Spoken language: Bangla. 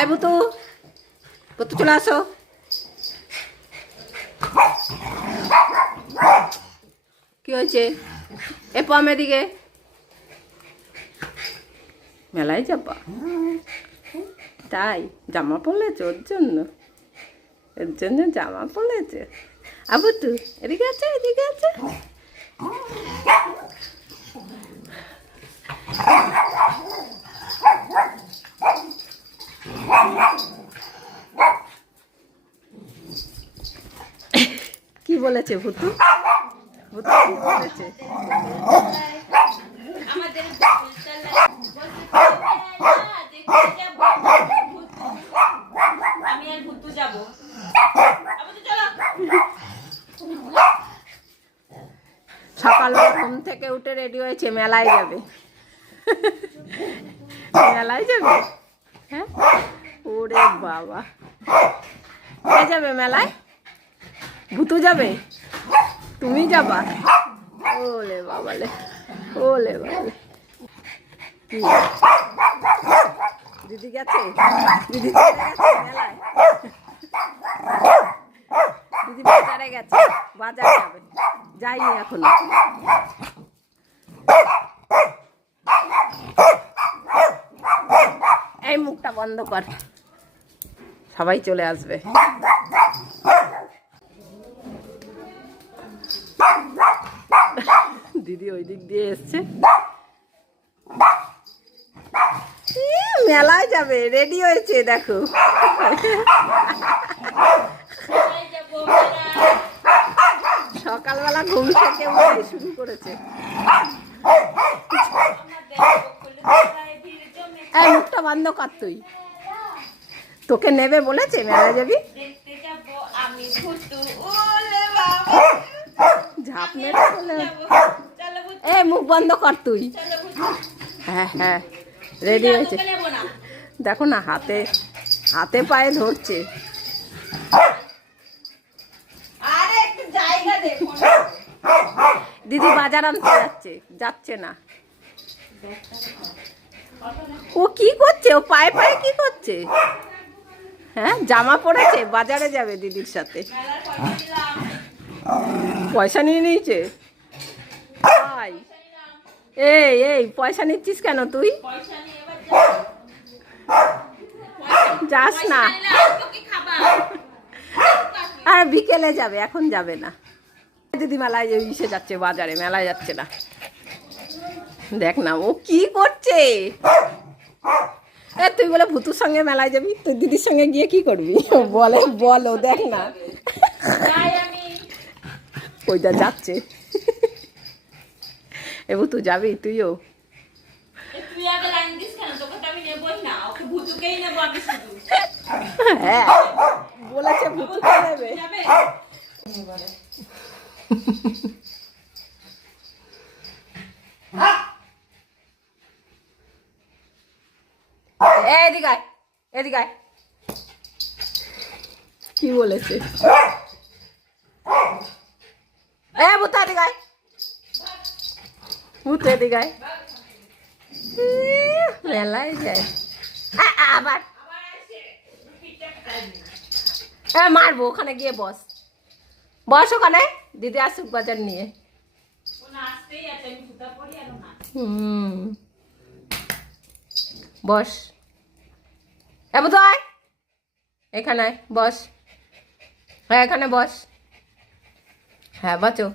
আয় বুতু, বুতু চলে আসো। কি হয়েছে? এ পাম এদিকে। মেলায় যাবা? তাই জামা পরলেছে ওর জন্য? এর জন্য জামা পরলেছে? আবুতু এদিকে আছে, এদিকে আছে। কি বলেছে ভুতু? ভুতু কি বলেছে? সকালবেলা ঘুম থেকে উঠে রেডি হয়েছে, মেলায় যাবে। মেলায় যাবে? হ্যাঁ, ওরে বাবা, কে যাবে মেলায়? ভুতু যাবে? তুমি যাবা? ওলে বাবালে, ওলে বাবালে। দিদি গেছে? দিদি চলে গেছে মেলায়? দিদি বাজারে গেছে, বাজারে যাবে। যাইনি এখনো। এই মুখটা বন্ধ কর, সবাই চলে আসবে। দিদি ওই দিক দিয়ে এসছে, মেলায় যাবে, রেডি হয়েছে দেখো। সকালবেলা ঘুম থেকে উঠে শুরু করেছে। এই মুখটা বন্ধ কর তুই। তোকে নেবে বলেছে মেলায় যাবি? ঝাঁপ মেরে বলে। এই মুখ বন্ধ কর তুই। হ্যাঁ হ্যাঁ, রেডি হয়েছে দেখো না, হাতে হাতে পায়ে ধরছে। দিদি বাজার আনতে যাচ্ছে, যাচ্ছে না। ও কি করছে? ও পায়ে পায়ে কি করছে? হ্যাঁ, জামা পরেছে, বাজারে যাবে দিদির সাথে। পয়সা নিয়ে নিয়েছে? এই এই পয়সা নিচ্ছিস কেন তুই? যাস না, আর বিকেলে যাবে, এখন যাবে না। দিদি মেলায় ইসে যাচ্ছে, বাজারে, মেলায় যাচ্ছে না। দেখ না ও কি করছে। তুই বলে ভুতুর সঙ্গে মেলায় যাবি, তুই দিদির সঙ্গে গিয়ে কি করবি? বলে বলো, দেখ না ওইটা যাচ্ছে। এ ভুতু যাবি তুইও? হ্যাঁ বলেছে ভুতুকে নেবে। এদিকে আয়, এদিকে আয়। কি বলেছে? ভূত এদিকে আয়, ভূত এদিকে আয়। মেলায় যায় আবার। মারবো, ওখানে গিয়ে বস, বস ওখানে, দিদি আসুক বাজার নিয়ে। বস, তো আয় এখানে, বস। হ্যাঁ এখানে বস। হ্যাঁ বাঁচো।